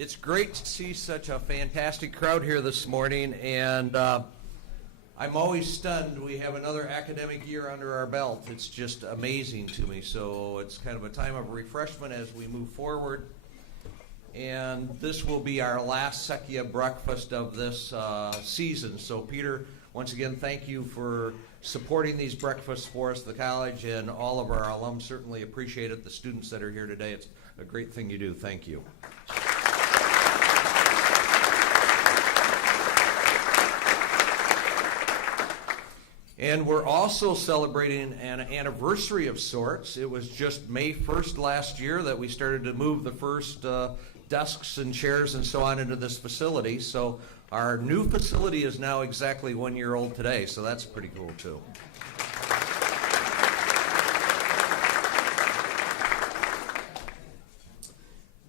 It's great to see such a fantastic crowd here this morning, and I'm always stunned. We have another academic year under our belt. It's just amazing to me. So it's kind of a time of refreshment as we move forward. And this will be our last Secchia breakfast of this season. So Peter, once again, thank you for supporting these breakfasts for us, the college, and all of our alums certainly appreciate it. The students that are here today, it's a great thing you do. Thank you. And we're also celebrating an anniversary of sorts. It was just May 1st last year that we started to move the first desks and chairs and so on into this facility. So our new facility is now exactly 1 year old today, so that's pretty cool too.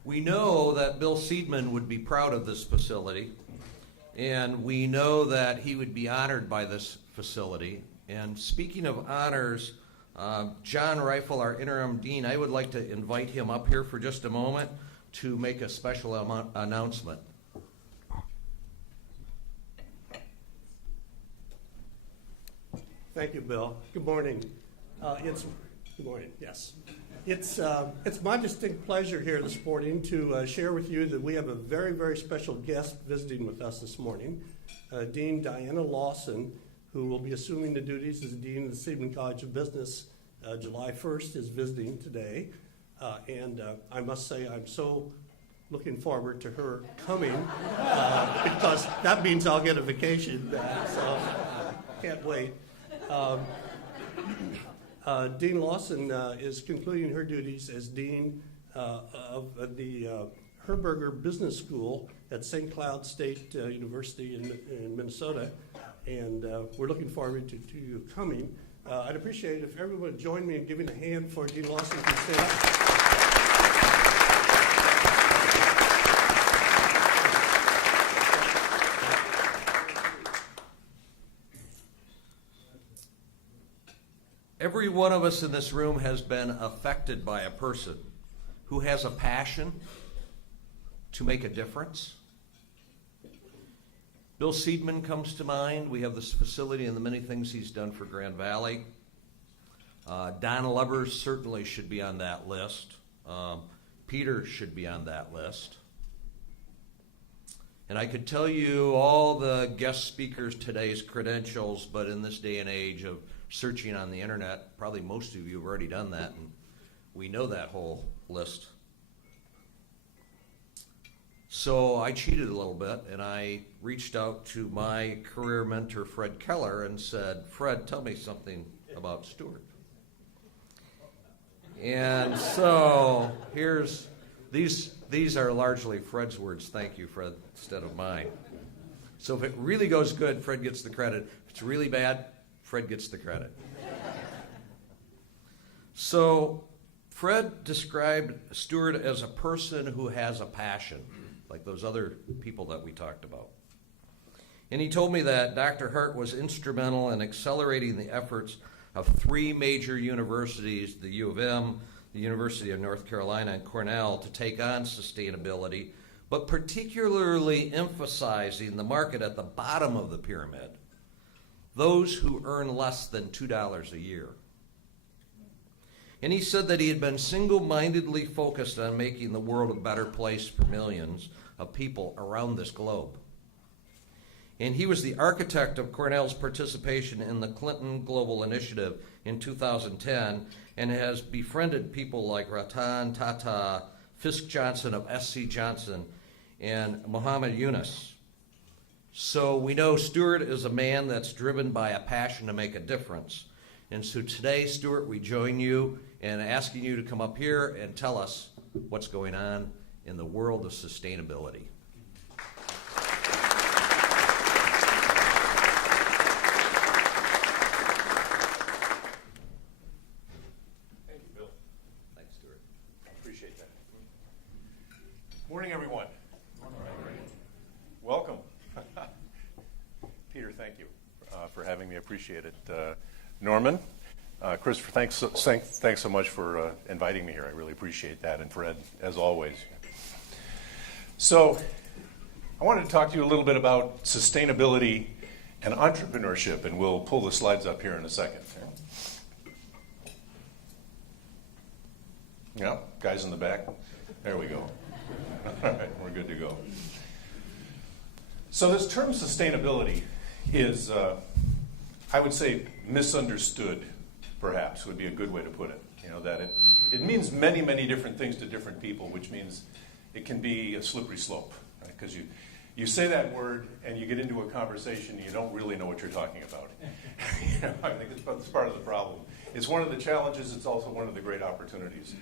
We know that Bill Seidman would be proud of this facility, and we know that he would be honored by this facility. And speaking of honors, John Reifel, our interim dean, I would like to invite him up here for just a moment to make a special announcement. Thank you, Bill. Good morning. Good morning. Yes, it's my distinct pleasure here this morning to share with you that we have a very, very special guest visiting with us this morning, Dean Diana Lawson, who will be assuming the duties as Dean of the Seidman College of Business July 1st, is visiting today. And I must say I'm so looking forward to her coming because that means I'll get a vacation, so can't wait. Dean Lawson is concluding her duties as Dean of the Herberger Business School at St. Cloud State University in Minnesota, and we're looking forward to you coming. I'd appreciate it if everyone would join me in giving a hand for Dean Lawson to stand up. Every one of us in this room has been affected by a person who has a passion to make a difference. Bill Seidman comes to mind. We have this facility and the many things he's done for Grand Valley. Don Levers certainly should be on that list. Peter should be on that list. And I could tell you all the guest speakers today's credentials, but in this day and age of searching on the internet, probably most of you have already done that, and we know that whole list. So I cheated a little bit, and I reached out to my career mentor, Fred Keller, and said, Fred, tell me something about Stuart. And so these are largely Fred's words. Thank you, Fred, instead of mine. So if it really goes good, Fred gets the credit. If it's really bad, Fred gets the credit. So Fred described Stuart as a person who has a passion, like those other people that we talked about. And he told me that Dr. Hart was instrumental in accelerating the efforts of three major universities, the U of M, the University of North Carolina, and Cornell, to take on sustainability, but particularly emphasizing the market at the bottom of the pyramid, those who earn less than $2 a year. And he said that he had been single-mindedly focused on making the world a better place for millions of people around this globe. And he was the architect of Cornell's participation in the Clinton Global Initiative in 2010 and has befriended people like Ratan Tata, Fisk Johnson of SC Johnson, and Muhammad Yunus. So we know Stuart is a man that's driven by a passion to make a difference. And so today, Stuart, we join you in asking you to come up here and tell us what's going on in the world of sustainability. Thank you, Bill. Thanks, Stuart. Appreciate that. Morning, everyone. Welcome. Peter, thank you for having me. I appreciate it. Norman, Christopher, thanks so much for inviting me here. I really appreciate that. And Fred, as always. So I wanted to talk to you a little bit about sustainability and entrepreneurship, and we'll pull the slides up here in a second. Yeah, guys in the back. There we go. All right, we're good to go. So this term sustainability is, I would say, misunderstood, perhaps, would be a good way to put it. You know, that it means many, many different things to different people, which means it can be a slippery slope, right? Because you say that word and you get into a conversation and you don't really know what you're talking about. You know, I think it's part of the problem. It's one of the challenges. It's also one of the great opportunities.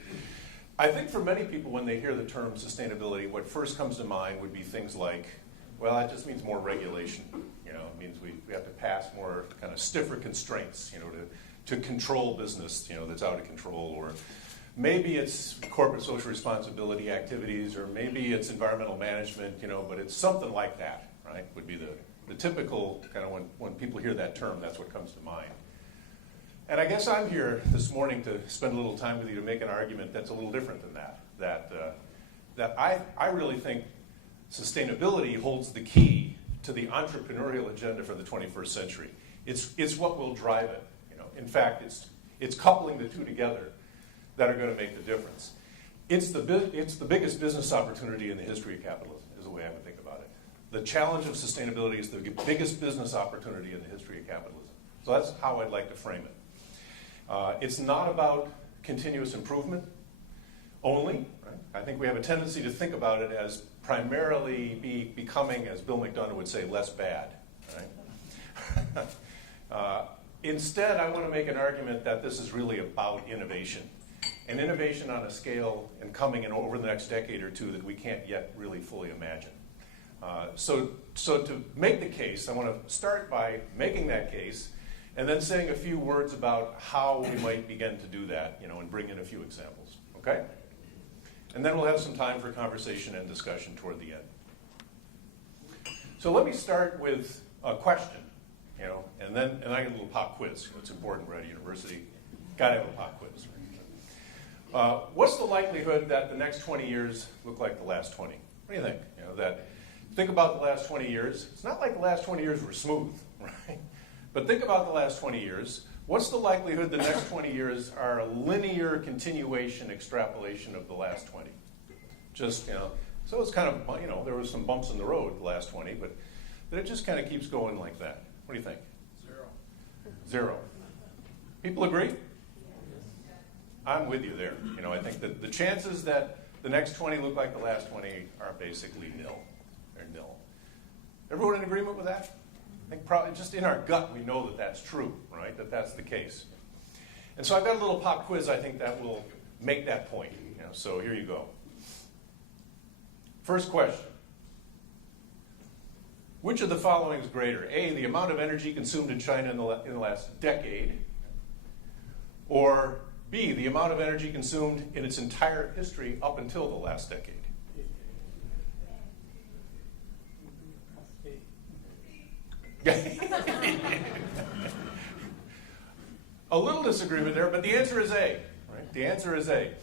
I think for many people, when they hear the term sustainability, what first comes to mind would be things like, well, that just means more regulation. You know, it means we have to pass more kind of stiffer constraints, you know, to control business, you know, that's out of control. Or maybe it's corporate social responsibility activities, or maybe it's environmental management, you know, but it's something like that, right? Would be the typical kind of when people hear that term, that's what comes to mind. And I guess I'm here this morning to spend a little time with you to make an argument that's a little different than that. That I really think sustainability holds the key to the entrepreneurial agenda for the 21st century. It's what will drive it. You know, in fact, it's coupling the two together that are going to make the difference. It's the biggest business opportunity in the history of capitalism, is the way I would think about it. The challenge of sustainability is the biggest business opportunity in the history of capitalism. So that's how I'd like to frame it. It's not about continuous improvement only. Right? I think we have a tendency to think about it as primarily becoming, as Bill McDonough would say, less bad. Right? Instead, I want to make an argument that this is really about innovation. And innovation on a scale and coming in over the next decade or two that we can't yet really fully imagine. So to make the case, I want to start by making that case and then saying a few words about how we might begin to do that, you know, and bring in a few examples, okay? And then we'll have some time for conversation and discussion toward the end. So let me start with a question, you know, and I get a little pop quiz. It's important, we're at a university. Got to have a pop quiz. What's the likelihood that the next 20 years look like the last 20? What do you think? You know, think about the last 20 years. It's not like the last 20 years were smooth, right? But think about the last 20 years. What's the likelihood the next 20 years are a linear continuation, extrapolation of the last 20? Just, you know, so it's kind of, you know, there was some bumps in the road the last 20, but it just kind of keeps going like that. What do you think? 0. People agree? I'm with you there. You know, I think that the chances that the next 20 look like the last 20 are basically nil. They're nil. Everyone in agreement with that? I think probably just in our gut we know that that's true, right? That that's the case. And so I've got a little pop quiz I think that will make that point. You know, so here you go. First question. Which of the following is greater? A, the amount of energy consumed in China in the last decade, or B, the amount of energy consumed in its entire history up until the last decade? A little disagreement there, but the answer is A. Right? The answer is A.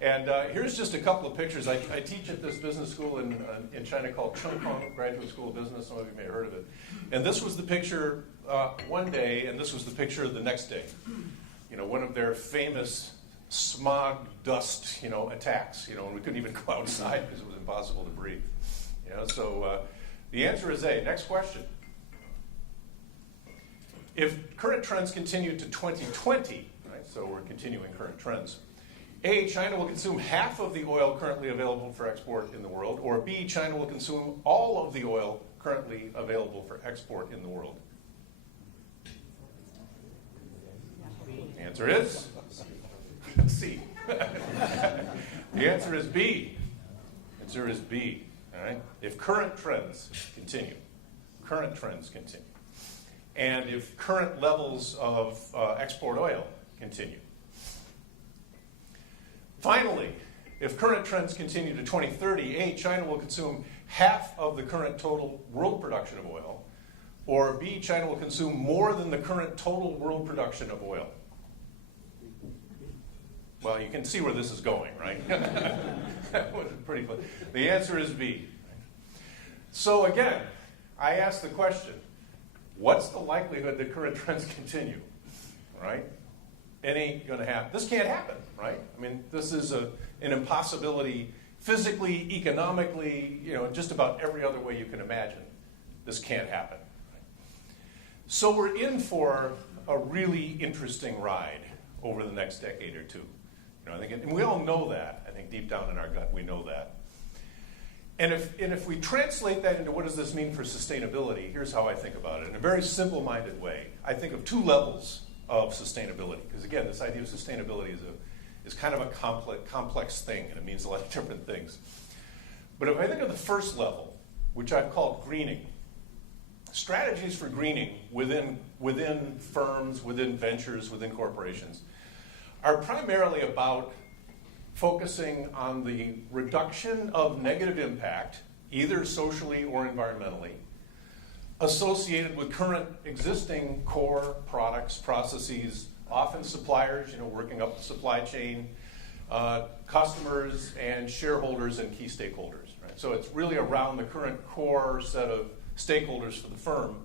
And here's just a couple of pictures. I teach at this business school in China called Chung Kong Graduate School of Business. Some of you may have heard of it. And this was the picture one day, and this was the picture the next day. You know, one of their famous smog dust, you know, attacks. You know, and we couldn't even go outside because it was impossible to breathe. You know, so the answer is A. Next question. If current trends continue to 2020, right, so we're continuing current trends, A, China will consume half of the oil currently available for export in the world, or B, China will consume all of the oil currently available for export in the world. The answer is C. The answer is B. The answer is B. All right? If current trends continue, and if current levels of export oil continue. Finally, if current trends continue to 2030, A, China will consume half of the current total world production of oil, or B, China will consume more than the current total world production of oil. Well, you can see where this is going, right? That was pretty close. The answer is B. So again, I ask the question, what's the likelihood that current trends continue, right? It ain't going to happen. This can't happen, right? I mean, this is an impossibility physically, economically, just about every other way you can imagine. This can't happen. Right? So we're in for a really interesting ride over the next decade or two. I think, and we all know that. I think deep down in our gut, we know that. And if we translate that into what does this mean for sustainability, here's how I think about it. In a very simple-minded way, I think of two levels of sustainability. Because again, this idea of sustainability is kind of a complex thing, and it means a lot of different things. But if I think of the first level, which I've called greening, strategies for greening within firms, within ventures, within corporations, are primarily about focusing on the reduction of negative impact, either socially or environmentally, associated with current existing core products, processes, often suppliers, working up the supply chain, customers and shareholders and key stakeholders. Right? So it's really around the current core set of stakeholders for the firm,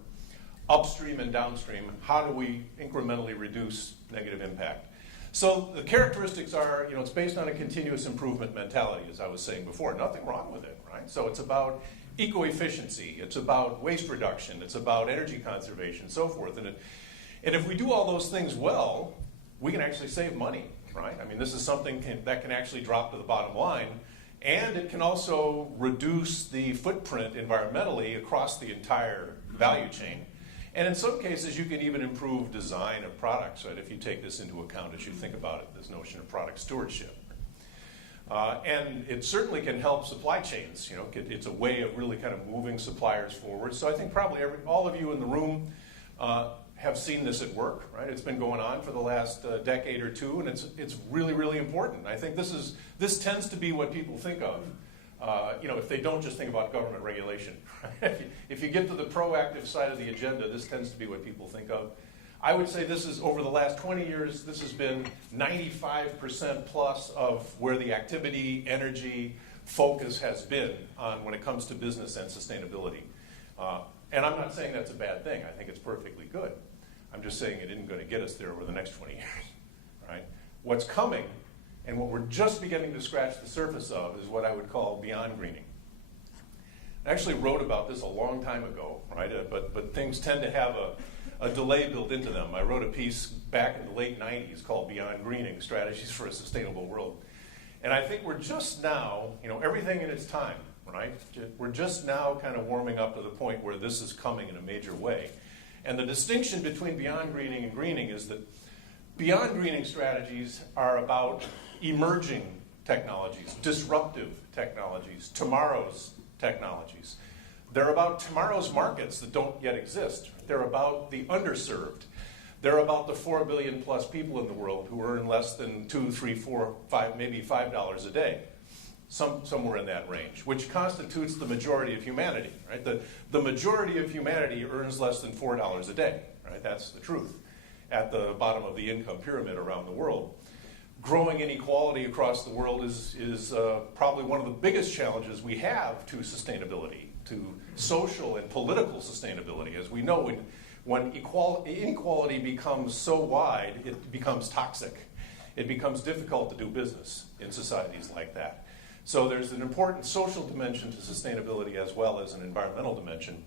upstream and downstream. How do we incrementally reduce negative impact? So the characteristics are, it's based on a continuous improvement mentality, as I was saying before. Nothing wrong with it, right? So it's about eco-efficiency, it's about waste reduction, it's about energy conservation, so forth. And if we do all those things well, we can actually save money, right? I mean, this is something that can actually drop to the bottom line, and it can also reduce the footprint environmentally across the entire value chain. And in some cases, you can even improve design of products, right, if you take this into account as you think about it, this notion of product stewardship. And it certainly can help supply chains. It's a way of really kind of moving suppliers forward. So I think probably all of you in the room have seen this at work, right? It's been going on for the last decade or two, and it's really, really important. I think this tends to be what people think of. If they don't just think about government regulation. Right? If you get to the proactive side of the agenda, this tends to be what people think of. I would say this is, over the last 20 years, this has been 95% plus of where the activity, energy, focus has been on when it comes to business and sustainability. And I'm not saying that's a bad thing. I think it's perfectly good. I'm just saying it isn't going to get us there over the next 20 years. Right? What's coming, and what we're just beginning to scratch the surface of, is what I would call beyond greening. I actually wrote about this a long time ago, right? But things tend to have a delay built into them. I wrote a piece back in the late 90s called Beyond Greening, Strategies for a Sustainable World. And I think we're just now, everything in its time, right? We're just now kind of warming up to the point where this is coming in a major way. And the distinction between beyond greening and greening is that beyond greening strategies are about emerging technologies, disruptive technologies, tomorrow's technologies. They're about tomorrow's markets that don't yet exist. They're about the underserved. They're about the 4 billion plus people in the world who earn less than $2, $3, $4, $5, maybe $5 a day. Somewhere in that range, which constitutes the majority of humanity. Right? The majority of humanity earns less than $4 a day. Right? That's the truth at the bottom of the income pyramid around the world. Growing inequality across the world is probably one of the biggest challenges we have to sustainability, to social and political sustainability. As we know, when inequality becomes so wide, it becomes toxic. It becomes difficult to do business in societies like that. So there's an important social dimension to sustainability as well as an environmental dimension.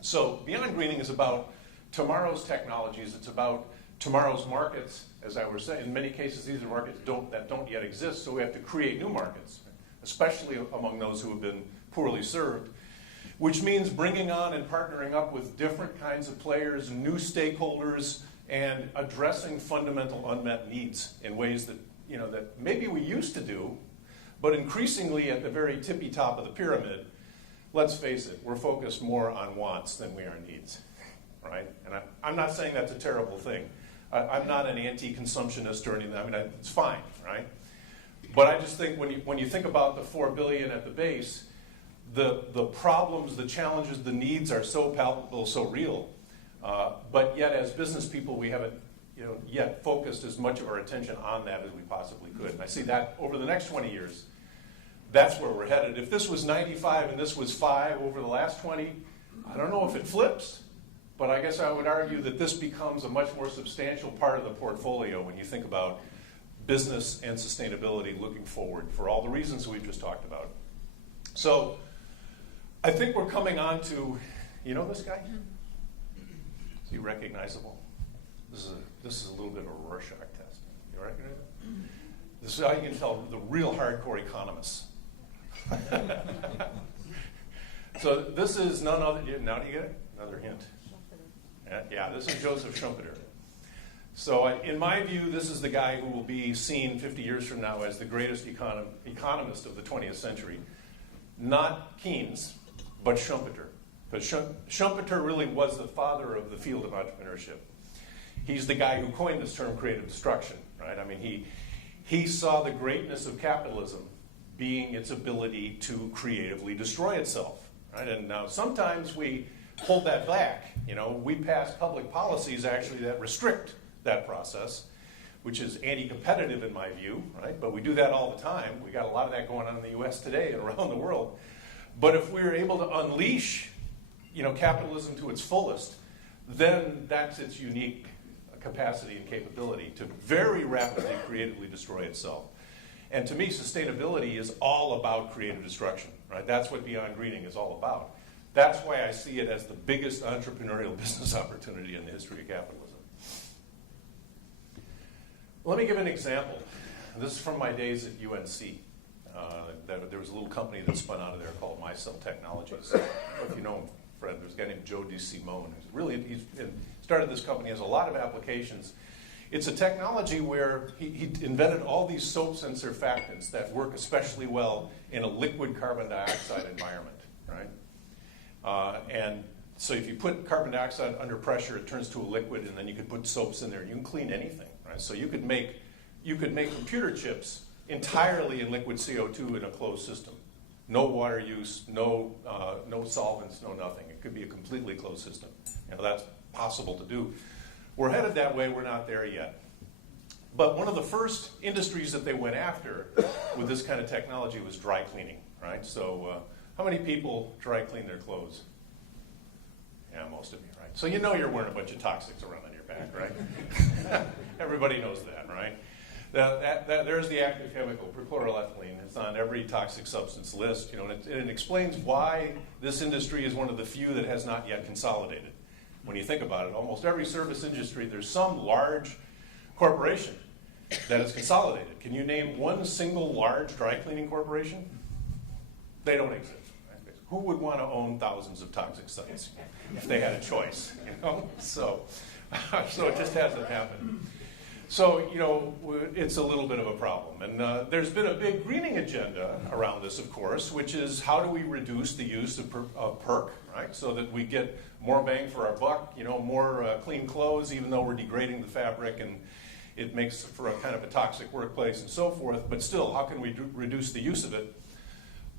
So beyond greening is about tomorrow's technologies. It's about tomorrow's markets. As I was saying, in many cases, these are markets that don't yet exist, so we have to create new markets, especially among those who have been poorly served, which means bringing on and partnering up with different kinds of players, new stakeholders, and addressing fundamental unmet needs in ways that maybe we used to do, but increasingly at the very tippy top of the pyramid, let's face it, we're focused more on wants than we are needs, right? And I'm not saying that's a terrible thing. I'm not an anti-consumptionist or anything. I mean, it's fine, right? But I just think when you think about the 4 billion at the base, the problems, the challenges, the needs are so palpable, so real. But yet, as business people, we haven't yet focused as much of our attention on that as we possibly could. And I see that over the next 20 years, that's where we're headed. If this was 95 and this was 5 over the last 20, I don't know if it flips, but I guess I would argue that this becomes a much more substantial part of the portfolio when you think about business and sustainability looking forward for all the reasons we've just talked about. So I think we're coming on to, you know this guy? Is he recognizable? This is a little bit of a Rorschach test. You recognize it? This is how you can tell the real hardcore economists. So this is none other. Now do you get it? Another hint. Yeah, this is Joseph Schumpeter. So in my view, this is the guy who will be seen 50 years from now as the greatest economist of the 20th century. Not Keynes, but Schumpeter. But Schumpeter really was the father of the field of entrepreneurship. He's the guy who coined this term creative destruction, right? I mean, he saw the greatness of capitalism being its ability to creatively destroy itself, right? And now sometimes we hold that back. We pass public policies actually that restrict that process, which is anti-competitive in my view, right? But we do that all the time. We got a lot of that going on in the U.S. today and around the world. But if we're able to unleash, capitalism to its fullest, then that's its unique capacity and capability to very rapidly creatively destroy itself. And to me, sustainability is all about creative destruction, right? That's what Beyond Greening is all about. That's why I see it as the biggest entrepreneurial business opportunity in the history of capitalism. Let me give an example. This is from my days at UNC. There was a little company that spun out of there called MyCell Technologies. If you know him, Fred, there's a guy named Joe DeSimone. He's started this company, has a lot of applications. It's a technology where he invented all these soaps and surfactants that work especially well in a liquid carbon dioxide environment, right? And so if you put carbon dioxide under pressure, it turns to a liquid, and then you could put soaps in there. You can clean anything, right? So you could make computer chips entirely in liquid CO2 in a closed system. No water use, no solvents, no nothing. It could be a completely closed system. That's possible to do. We're headed that way. We're not there yet. But one of the first industries that they went after with this kind of technology was dry cleaning, right? So how many people dry clean their clothes? Yeah, most of you, right? So you're wearing a bunch of toxics around on your back, right? Everybody knows that, right? There's the active chemical, perchloroethylene. It's on every toxic substance list, and it explains why this industry is one of the few that has not yet consolidated. When you think about it, almost every service industry, there's some large corporation that is consolidated. Can you name one single large dry cleaning corporation? They don't exist. Right? Who would want to own thousands of toxic sites if they had a choice? So it just hasn't happened. So, it's a little bit of a problem. And there's been a big greening agenda around this, of course, which is how do we reduce the use of PERC, right? So that we get more bang for our buck, more clean clothes, even though we're degrading the fabric and it makes for a kind of a toxic workplace and so forth. But still, how can we reduce the use of it?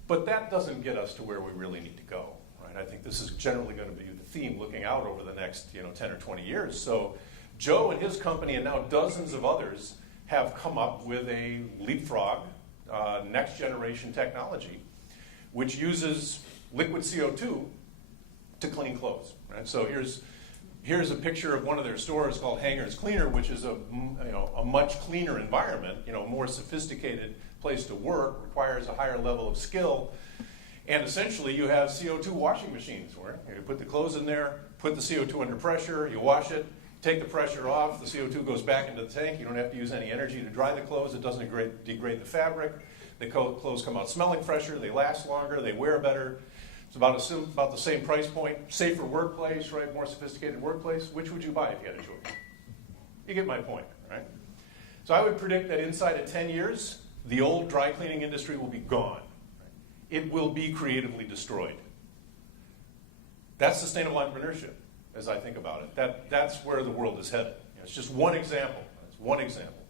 But that doesn't get us to where we really need to go, right? I think this is generally going to be the theme looking out over the next, 10 or 20 years. So Joe and his company, and now dozens of others, have come up with a leapfrog, next generation technology, which uses liquid CO2 to clean clothes. Right? So here's a picture of one of their stores called Hangers Cleaner, which is a much cleaner environment, more sophisticated place to work, requires a higher level of skill, and essentially you have CO2 washing machines where you put the clothes in there, put the CO2 under pressure, you wash it. Take the pressure off, the CO2 goes back into the tank. You don't have to use any energy to dry the clothes. It doesn't degrade the fabric. The clothes come out smelling fresher. They last longer. They wear better. It's about the same price point. Safer workplace, right? More sophisticated workplace. Which would you buy if you had a choice? You get my point, right? So I would predict that inside of 10 years, the old dry cleaning industry will be gone. It will be creatively destroyed. That's sustainable entrepreneurship. As I think about it, that's where the world is headed. It's just one example. It's one example.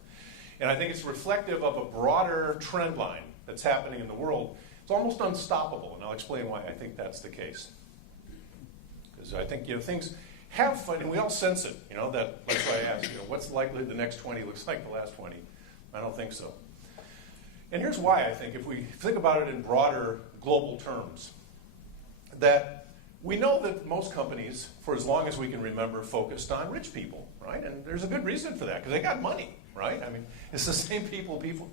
And I think it's reflective of a broader trend line that's happening in the world. It's almost unstoppable, and I'll explain why I think that's the case. Because I think things, have fun, and we all sense it, that's why I asked, what's likely the next 20 looks like the last 20? I don't think so. And here's why I think, if we think about it in broader global terms, that we know that most companies, for as long as we can remember, focused on rich people, right? And there's a good reason for that, because they got money, right? I mean, it's the same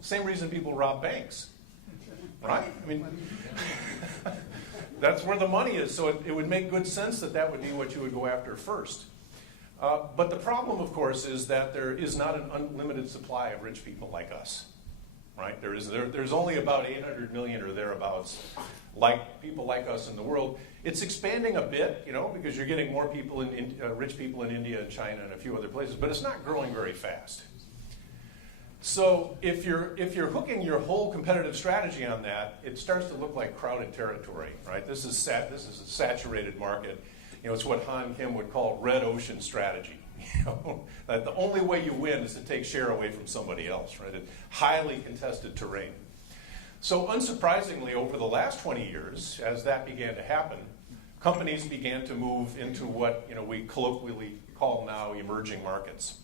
same reason people rob banks, right? I mean, that's where the money is, so it would make good sense that would be what you would go after first. But the problem, of course, is that there is not an unlimited supply of rich people like us, right? There's only about 800 million or thereabouts people like us in the world. It's expanding a bit, because you're getting more people rich people in India and China and a few other places, but it's not growing very fast. So if you're hooking your whole competitive strategy on that, it starts to look like crowded territory, right? This is a saturated market. It's what Han Kim would call red ocean strategy. That the only way you win is to take share away from somebody else, right? It's highly contested terrain. So unsurprisingly, over the last 20 years, as that began to happen, companies began to move into what we colloquially call now emerging markets.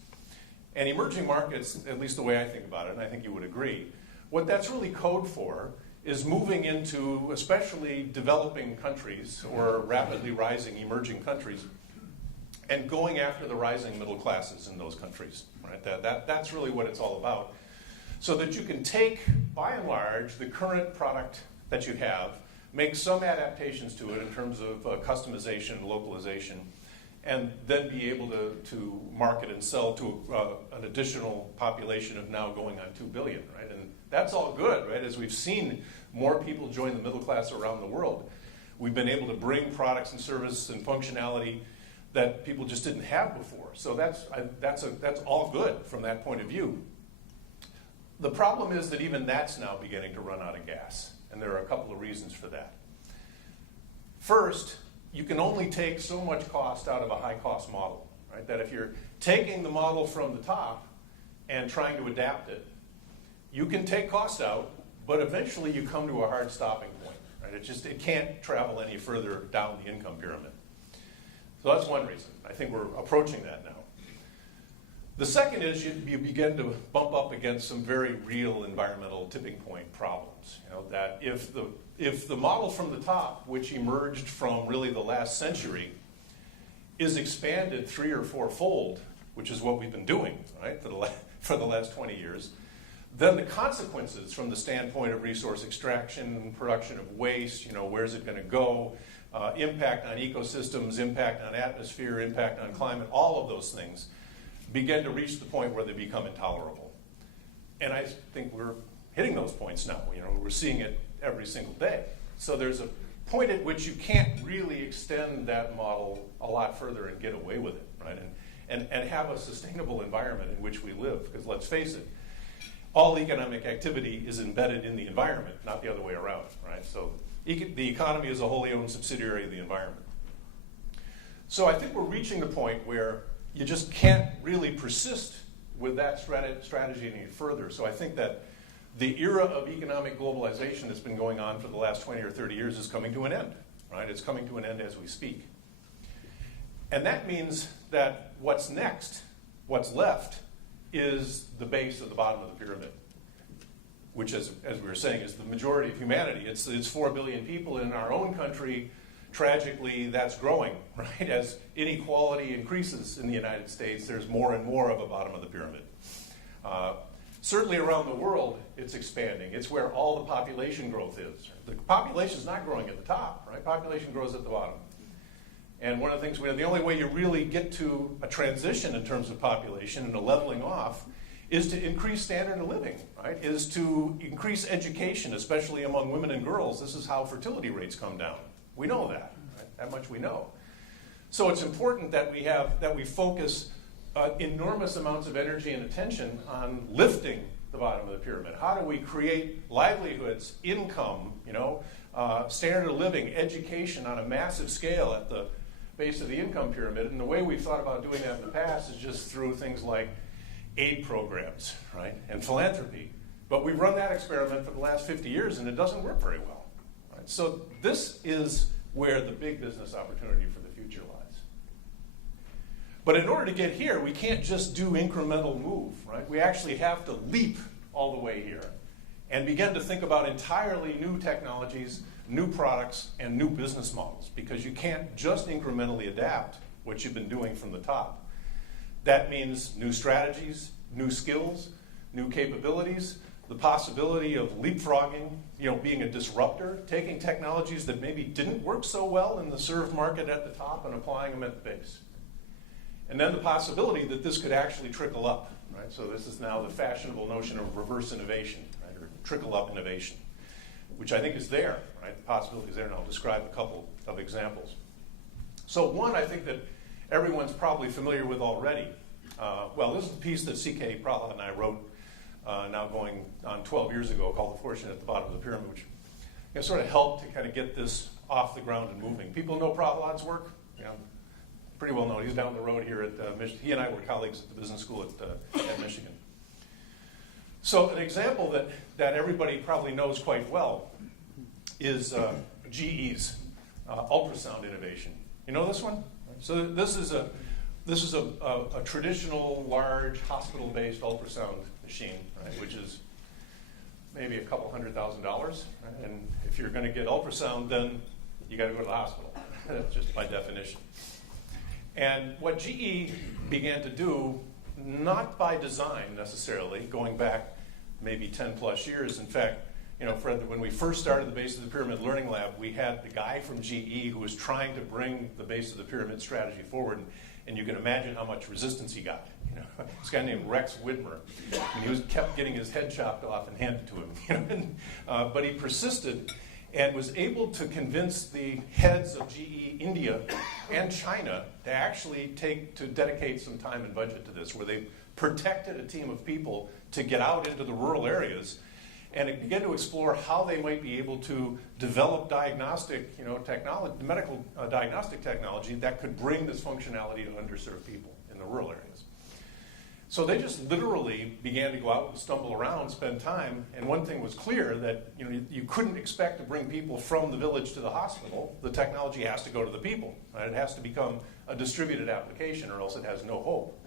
And emerging markets, at least the way I think about it, and I think you would agree, what that's really code for is moving into especially developing countries or rapidly rising emerging countries and going after the rising middle classes in those countries, right? That's really what it's all about. So that you can take, by and large, the current product that you have, make some adaptations to it in terms of customization, localization, and then be able to market and sell to an additional population of now going on 2 billion, right? And that's all good, right? As we've seen more people join the middle class around the world, we've been able to bring products and services and functionality that people just didn't have before. So that's all good from that point of view. The problem is that even that's now beginning to run out of gas, and there are a couple of reasons for that. First, you can only take so much cost out of a high-cost model, right? That if you're taking the model from the top and trying to adapt it, you can take cost out, but eventually you come to a hard stopping point, right? It can't travel any further down the income pyramid. So that's one reason. I think we're approaching that now. The second is you begin to bump up against some very real environmental tipping point problems. That if the model from the top, which emerged from really the last century, is expanded 3 or 4-fold, which is what we've been doing, right, for the last 20 years, then the consequences from the standpoint of resource extraction, production of waste, where's it going to go, impact on ecosystems, impact on atmosphere, impact on climate, all of those things begin to reach the point where they become intolerable. And I think we're hitting those points now. We're seeing it every single day. So there's a point at which you can't really extend that model a lot further and get away with it, right? And have a sustainable environment in which we live. Because let's face it, all economic activity is embedded in the environment, not the other way around, right? So the economy is a wholly owned subsidiary of the environment. So I think we're reaching the point where you just can't really persist with that strategy any further. So I think that the era of economic globalization that's been going on for the last 20 or 30 years is coming to an end, right? It's coming to an end as we speak. And that means that what's next, what's left, is the base of the bottom of the pyramid, which, as we were saying, is the majority of humanity. It's 4 billion people in our own country. Tragically, that's growing, right? As inequality increases in the United States, there's more and more of a bottom of the pyramid. Certainly around the world, it's expanding. It's where all the population growth is. The population is not growing at the top, right? Population grows at the bottom. And one of the things, the only way you really get to a transition in terms of population and a leveling off is to increase standard of living, right? Is to increase education, especially among women and girls. This is how fertility rates come down. We know that, right? That much we know. So it's important that we focus enormous amounts of energy and attention on lifting the bottom of the pyramid. How do we create livelihoods, income, standard of living, education on a massive scale at the base of the income pyramid? And the way we've thought about doing that in the past is just through things like aid programs, right, and philanthropy. But we've run that experiment for the last 50 years, and it doesn't work very well. Right? So this is where the big business opportunity for the future lies. But in order to get here, we can't just do incremental move, right? We actually have to leap all the way here and begin to think about entirely new technologies, new products, and new business models, because you can't just incrementally adapt what you've been doing from the top. That means new strategies, new skills, new capabilities, the possibility of leapfrogging, being a disruptor, taking technologies that maybe didn't work so well in the served market at the top and applying them at the base. And then the possibility that this could actually trickle up, right? So this is now the fashionable notion of reverse innovation, right? Or trickle up innovation, which I think is there, right? The possibility is there, and I'll describe a couple of examples. So one I think that everyone's probably familiar with already. This is the piece that C.K. Prahlad and I wrote now going on 12 years ago, called The Fortune at the Bottom of the Pyramid, which sort of helped to kind of get this off the ground and moving. People know Prahlad's work? Pretty well known. He's down the road here at Michigan. He and I were colleagues at the business school at Michigan. So an example that everybody probably knows quite well is GE's ultrasound innovation. You know this one? So this is a traditional large hospital-based ultrasound machine, right, which is maybe a couple $100,000. Right? And if you're going to get ultrasound, then you got to go to the hospital. That's just by definition. And what GE began to do, not by design necessarily, going back maybe 10 plus years. In fact, Fred, when we first started the Base of the Pyramid Learning Lab, we had the guy from GE who was trying to bring the Base of the Pyramid strategy forward, and you can imagine how much resistance he got. This guy named Rex Widmer, and he kept getting his head chopped off and handed to him. But he persisted and was able to convince the heads of GE India and China to actually dedicate some time and budget to this, where they protected a team of people to get out into the rural areas and begin to explore how they might be able to develop diagnostic, technology, medical diagnostic technology that could bring this functionality to underserved people in the rural areas. So they just literally began to go out and stumble around, spend time, and one thing was clear, that you couldn't expect to bring people from the village to the hospital. The technology has to go to the people, right? It has to become a distributed application, or else it has no hope.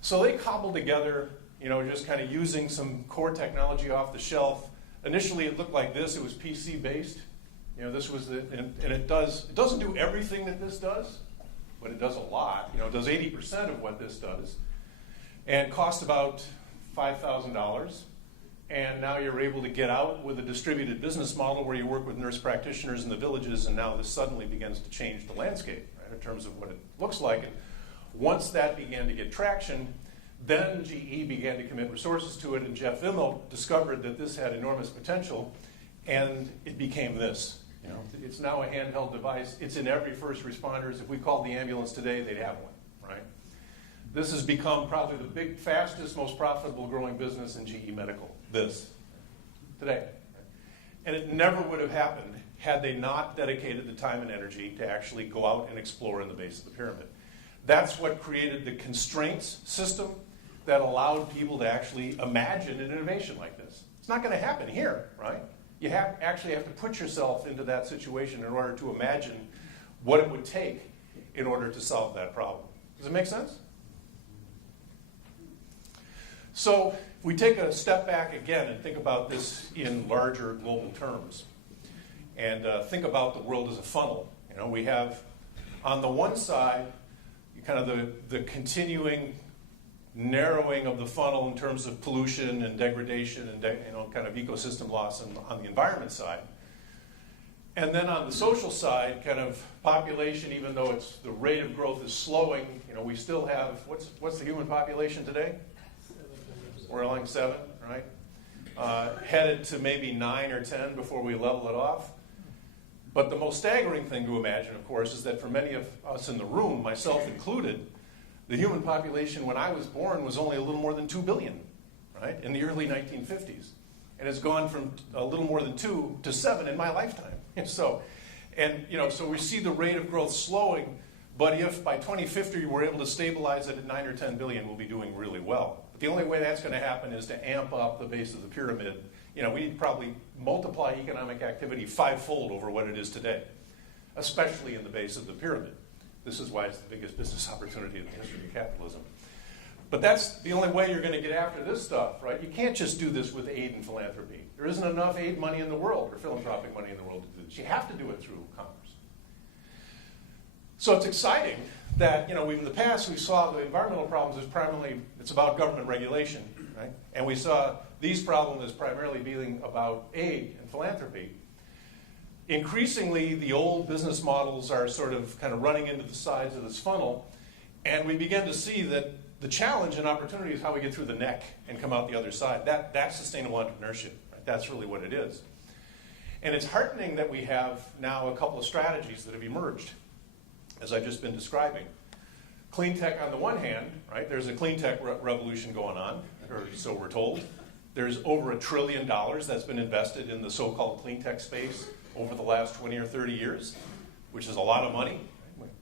So they cobbled together, just kind of using some core technology off the shelf. Initially, it looked like this. It was PC based. This was and it doesn't do everything that this does, but it does a lot. It does 80% of what this does. And cost about $5,000. And now you're able to get out with a distributed business model where you work with nurse practitioners in the villages, and now this suddenly begins to change the landscape, right, in terms of what it looks like. And once that began to get traction, then GE began to commit resources to it, and Jeff Immelt discovered that this had enormous potential, and it became this. It's now a handheld device. It's in every first responders. If we called the ambulance today, they'd have one, right? This has become probably the fastest, most profitable growing business in GE Medical, today. And it never would have happened had they not dedicated the time and energy to actually go out and explore in the base of the pyramid. That's what created the constraints system that allowed people to actually imagine an innovation like this. It's not going to happen here, right? You actually have to put yourself into that situation in order to imagine what it would take in order to solve that problem. Does it make sense? So if we take a step back again and think about this in larger global terms, and think about the world as a funnel. We have on the one side kind of the continuing narrowing of the funnel in terms of pollution and degradation and kind of ecosystem loss on the environment side. And then on the social side, kind of population, even though the rate of growth is slowing, we still have, what's the human population today? We're like 7, right? Headed to maybe 9 or 10 before we level it off. But the most staggering thing to imagine, of course, is that for many of us in the room, myself included, the human population when I was born was only a little more than 2 billion, right, in the early 1950s. And it's gone from a little more than 2 to 7 in my lifetime. So we see the rate of growth slowing, but if by 2050 we're able to stabilize it at 9 or 10 billion, we'll be doing really well. But the only way that's going to happen is to amp up the base of the pyramid. We need to probably multiply economic activity 5-fold over what it is today, especially in the base of the pyramid. This is why it's the biggest business opportunity in the history of capitalism. But that's the only way you're going to get after this stuff, right? You can't just do this with aid and philanthropy. There isn't enough aid money in the world or philanthropic money in the world to do this. You have to do it through commerce. So it's exciting that, in the past we saw the environmental problems as primarily, it's about government regulation, right? And we saw these problems as primarily being about aid and philanthropy. Increasingly, the old business models are sort of kind of running into the sides of this funnel, and we begin to see that the challenge and opportunity is how we get through the neck and come out the other side. That's sustainable entrepreneurship. Right? That's really what it is. And it's heartening that we have now a couple of strategies that have emerged, as I've just been describing. Clean tech on the one hand, right? There's a clean tech revolution going on, or so we're told. There's over $1 trillion that's been invested in the so-called clean tech space over the last 20 or 30 years, which is a lot of money.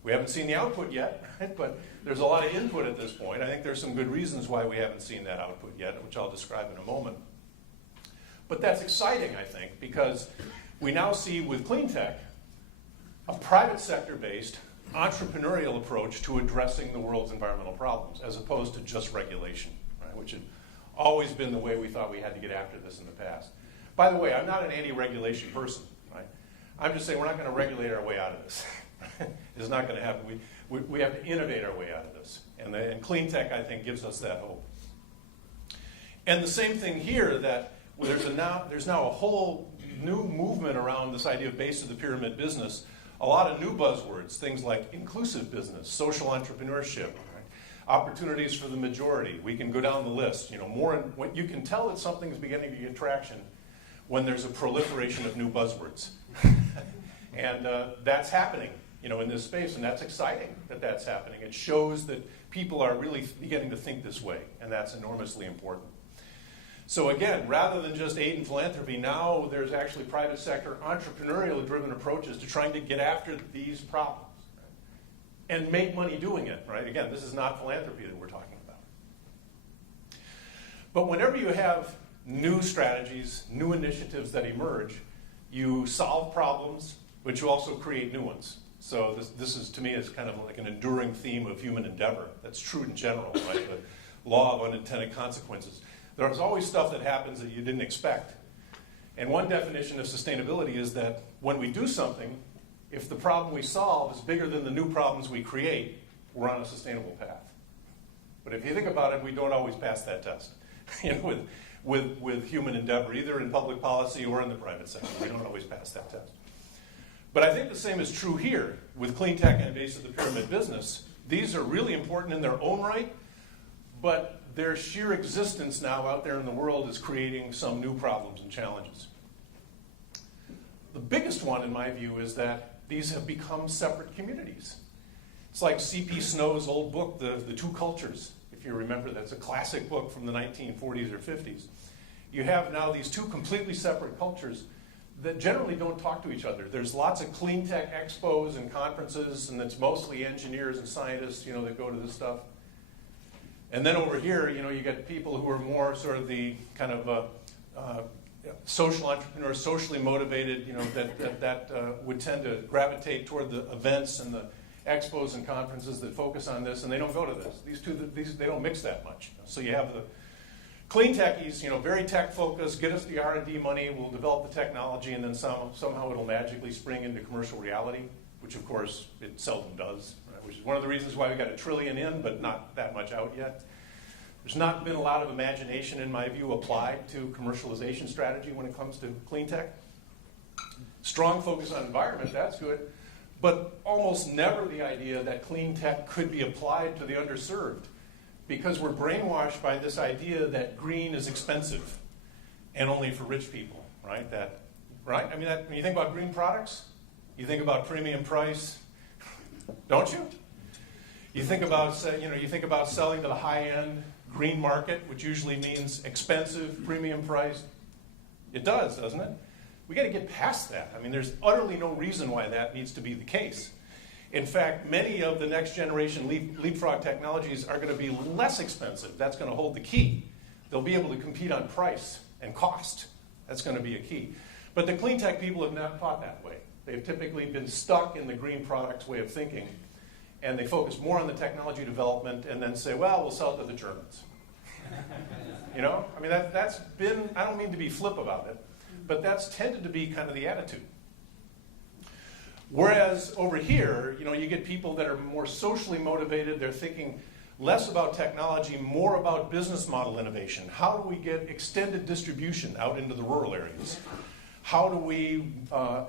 We haven't seen the output yet, right? But there's a lot of input at this point. I think there's some good reasons why we haven't seen that output yet, which I'll describe in a moment. But that's exciting, I think, because we now see with clean tech a private sector-based entrepreneurial approach to addressing the world's environmental problems, as opposed to just regulation, right? Which had always been the way we thought we had to get after this in the past. By the way, I'm not an anti-regulation person, right? I'm just saying we're not going to regulate our way out of this. It's not going to happen. We have to innovate our way out of this. And clean tech, I think, gives us that hope. And the same thing here, that there's now a whole new movement around this idea of base of the pyramid business. A lot of new buzzwords, things like inclusive business, social entrepreneurship, right? Opportunities for the majority. We can go down the list. You can tell that something is beginning to get traction when there's a proliferation of new buzzwords. And that's happening, in this space, and that's exciting that that's happening. It shows that people are really beginning to think this way, and that's enormously important. So again, rather than just aid and philanthropy, now there's actually private sector entrepreneurial-driven approaches to trying to get after these problems, right? And make money doing it, right? Again, this is not philanthropy that we're talking about. But whenever you have new strategies, new initiatives that emerge, you solve problems, but you also create new ones. So this is, to me, is kind of like an enduring theme of human endeavor. That's true in general, right? The law of unintended consequences. There's always stuff that happens that you didn't expect. And one definition of sustainability is that when we do something, if the problem we solve is bigger than the new problems we create, we're on a sustainable path. But if you think about it, we don't always pass that test with human endeavor, either in public policy or in the private sector. We don't always pass that test. But I think the same is true here with clean tech and base of the pyramid business. These are really important in their own right, but their sheer existence now out there in the world is creating some new problems and challenges. The biggest one, in my view, is that these have become separate communities. It's like C.P. Snow's old book, The Two Cultures. If you remember, that's a classic book from the 1940s or 50s. You have now these two completely separate cultures that generally don't talk to each other. There's lots of clean tech expos and conferences, and it's mostly engineers and scientists, that go to this stuff. And then over here, you get people who are more sort of the kind of social entrepreneurs, socially motivated, that would tend to gravitate toward the events and the expos and conferences that focus on this, and they don't go to this. These they don't mix that much. So you have the clean techies, very tech focused, get us the R&D money, we'll develop the technology, and then somehow it'll magically spring into commercial reality, which of course it seldom does, right? Which is one of the reasons why we got $1 trillion in, but not that much out yet. There's not been a lot of imagination, in my view, applied to commercialization strategy when it comes to clean tech. Strong focus on environment, that's good, but almost never the idea that clean tech could be applied to the underserved, because we're brainwashed by this idea that green is expensive and only for rich people, right? Right? I mean, when you think about green products, you think about premium price, don't you? You think about selling to the high-end green market, which usually means expensive, premium price. It does, doesn't it? We got to get past that. I mean, there's utterly no reason why that needs to be the case. In fact, many of the next generation leapfrog technologies are going to be less expensive. That's going to hold the key. They'll be able to compete on price and cost. That's going to be a key. But the clean tech people have not thought that way. They've typically been stuck in the green products way of thinking. and they focus more on the technology development and then say, well, we'll sell it to the Germans. You know, I mean, that's been, I don't mean to be flip about it, but that's tended to be kind of the attitude. Whereas over here, you know, you get people that are more socially motivated. They're thinking less about technology, more about business model innovation. How do we get extended distribution out into the rural areas? How do we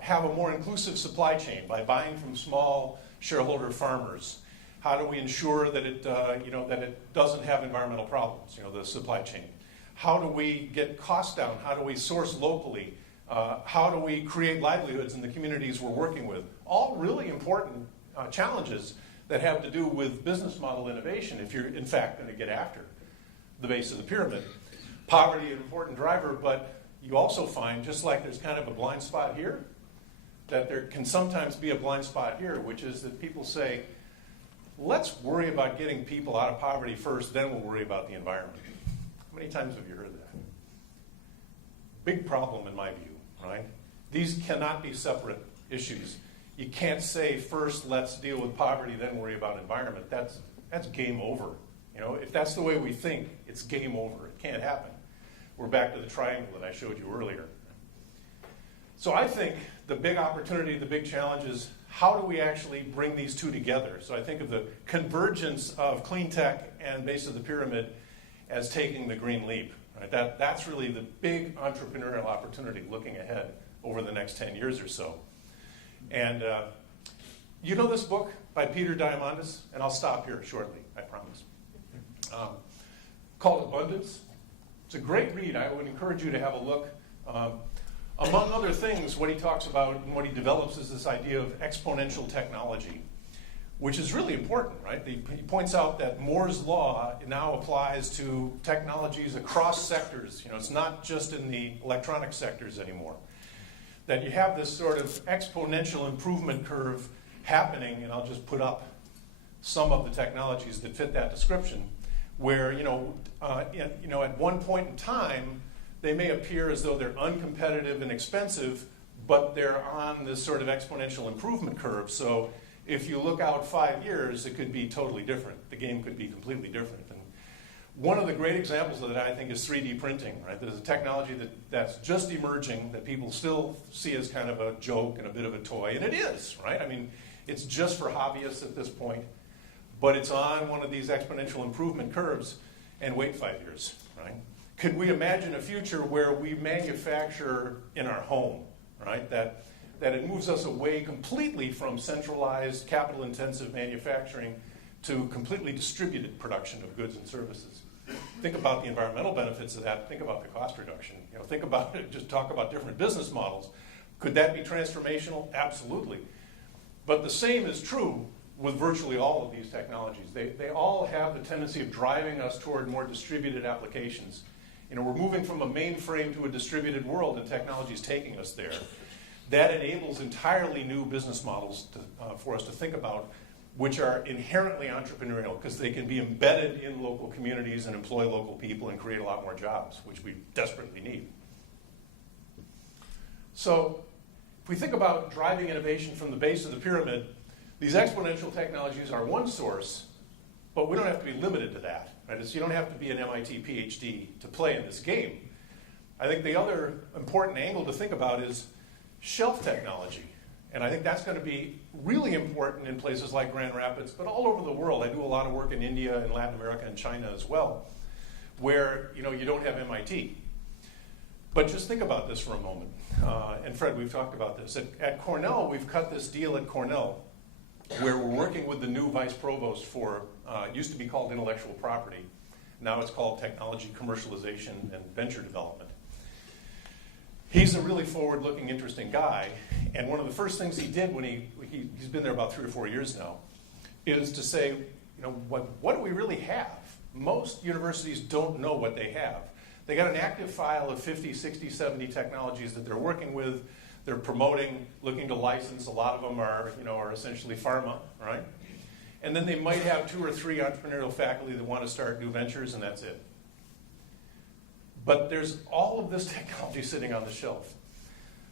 have a more inclusive supply chain by buying from small shareholder farmers? How do we ensure that it, that it doesn't have environmental problems, the supply chain? How do we get costs down? How do we source locally? How do we create livelihoods in the communities we're working with? All really important challenges that have to do with business model innovation if you're, in fact, going to get after the base of the pyramid. Poverty, an important driver, but you also find, just like there's kind of a blind spot here, that there can sometimes be a blind spot here, which is that people say, let's worry about getting people out of poverty first, then we'll worry about the environment. How many times have you heard that? Big problem in my view, right? These cannot be separate issues. You can't say first let's deal with poverty, then worry about environment. That's game over. If that's the way we think, it's game over. It can't happen. We're back to the triangle that I showed you earlier. So I think the big opportunity, the big challenge is how do we actually bring these two together? So I think of the convergence of clean tech and base of the pyramid as taking the green leap. Right? That's really the big entrepreneurial opportunity looking ahead over the next 10 years or so. And you know this book by Peter Diamandis? And I'll stop here shortly, I promise. Called Abundance. It's a great read. I would encourage you to have a look. Among other things, what he talks about and what he develops is this idea of exponential technology, which is really important, right? He points out that Moore's law now applies to technologies across sectors. It's not just in the electronic sectors anymore. That you have this sort of exponential improvement curve happening, and I'll just put up some of the technologies that fit that description, where, at one point in time, they may appear as though they're uncompetitive and expensive, but they're on this sort of exponential improvement curve. So if you look out 5 years, it could be totally different. The game could be completely different. And one of the great examples of that, I think, is 3D printing. Right? There's a technology that's just emerging that people still see as kind of a joke and a bit of a toy, and it is, right? I mean, it's just for hobbyists at this point, but it's on one of these exponential improvement curves, and wait 5 years, right? Could we imagine a future where we manufacture in our home, right? That it moves us away completely from centralized, capital-intensive manufacturing to completely distributed production of goods and services. Think about the environmental benefits of that. Think about the cost reduction. Think about it. Just talk about different business models. Could that be transformational? Absolutely. But the same is true with virtually all of these technologies. They all have the tendency of driving us toward more distributed applications. We're moving from a mainframe to a distributed world, and technology is taking us there. That enables entirely new business models for us to think about, which are inherently entrepreneurial because they can be embedded in local communities and employ local people and create a lot more jobs, which we desperately need. So if we think about driving innovation from the base of the pyramid, these exponential technologies are one source, but we don't have to be limited to that. Right? You don't have to be an MIT PhD to play in this game. I think the other important angle to think about is shelf technology. And I think that's going to be really important in places like Grand Rapids, but all over the world. I do a lot of work in India and Latin America and China as well, where you don't have MIT. But just think about this for a moment. And Fred, we've talked about this. At Cornell, we've cut this deal at Cornell where we're working with the new vice provost for, it used to be called intellectual property. Now it's called technology commercialization and venture development. He's a really forward-looking, interesting guy. And one of the first things he did when he's been there about 3 or 4 years now, is to say, what do we really have? Most universities don't know what they have. They got an active file of 50, 60, 70 technologies that they're working with. They're promoting, looking to license. A lot of them are essentially pharma, right? And then they might have 2 or 3 entrepreneurial faculty that want to start new ventures, and that's it. But there's all of this technology sitting on the shelf.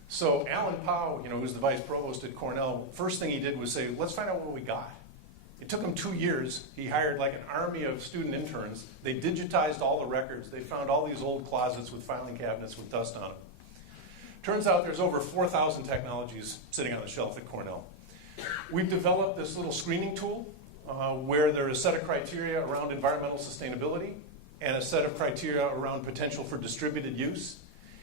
So Alan Powell, who's the vice provost at Cornell, first thing he did was say, let's find out what we got. It took him 2 years. He hired like an army of student interns. They digitized all the records. They found all these old closets with filing cabinets with dust on them. Turns out there's over 4,000 technologies sitting on the shelf at Cornell. We've developed this little screening tool where there are a set of criteria around environmental sustainability and a set of criteria around potential for distributed use.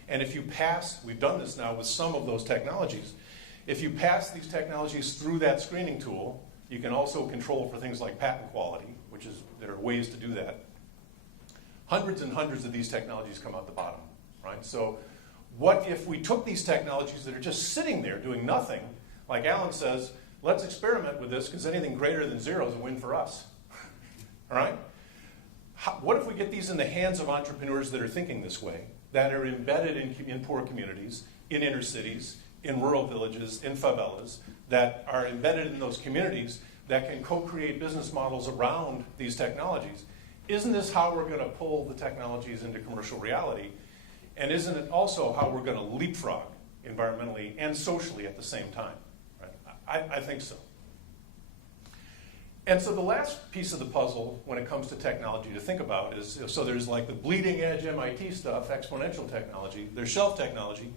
And if you pass, we've done this now with some of those technologies, if you pass these technologies through that screening tool, you can also control for things like patent quality, which is, there are ways to do that. Hundreds and hundreds of these technologies come out the bottom, right? So what if we took these technologies that are just sitting there doing nothing, like Alan says, let's experiment with this because anything greater than 0 is a win for us, all right? What if we get these in the hands of entrepreneurs that are thinking this way, that are embedded in poor communities, in inner cities, in rural villages, in favelas, that are embedded in those communities that can co-create business models around these technologies? Isn't this how we're going to pull the technologies into commercial reality? And isn't it also how we're going to leapfrog environmentally and socially at the same time? Right? I think so. And so the last piece of the puzzle when it comes to technology to think about is, so there's like the bleeding edge MIT stuff, exponential technology, there's shelf technology,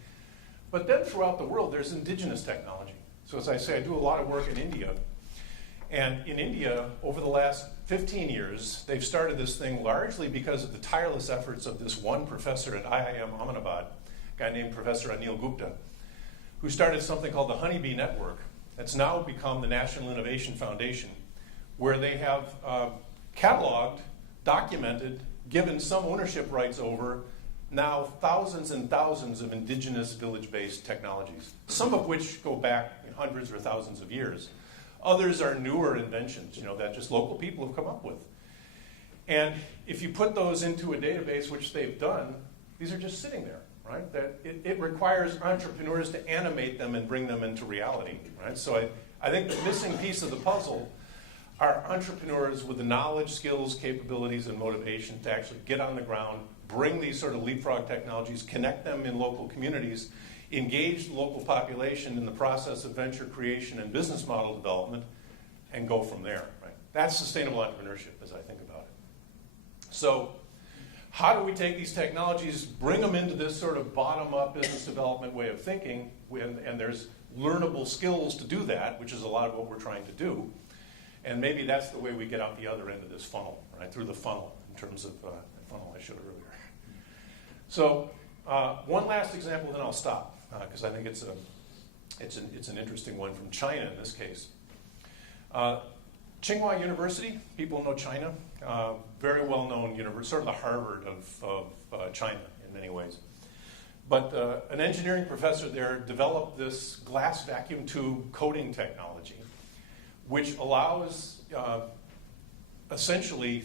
but then throughout the world there's indigenous technology. So as I say, I do a lot of work in India. And in India, over the last 15 years, they've started this thing largely because of the tireless efforts of this one professor at IIM Ahmedabad, a guy named Professor Anil Gupta, who started something called the Honeybee Network. That's now become the National Innovation Foundation, where they have cataloged, documented, given some ownership rights over now thousands and thousands of indigenous village-based technologies, some of which go back hundreds or thousands of years. Others are newer inventions, that just local people have come up with. And if you put those into a database, which they've done, these are just sitting there, right? That it requires entrepreneurs to animate them and bring them into reality, right? So I think the missing piece of the puzzle are entrepreneurs with the knowledge, skills, capabilities, and motivation to actually get on the ground, bring these sort of leapfrog technologies, connect them in local communities, engage the local population in the process of venture creation and business model development, and go from there. Right? That's sustainable entrepreneurship, as I think about it. So how do we take these technologies, bring them into this sort of bottom-up business development way of thinking, and there's learnable skills to do that, which is a lot of what we're trying to do. And maybe that's the way we get out the other end of this funnel, right, through the funnel, in terms of the funnel I showed earlier. So one last example, then I'll stop, because I think it's an interesting one from China in this case. Tsinghua University, people know China, very well-known university, sort of the Harvard of China in many ways. But an engineering professor there developed this glass vacuum tube coating technology, which allows essentially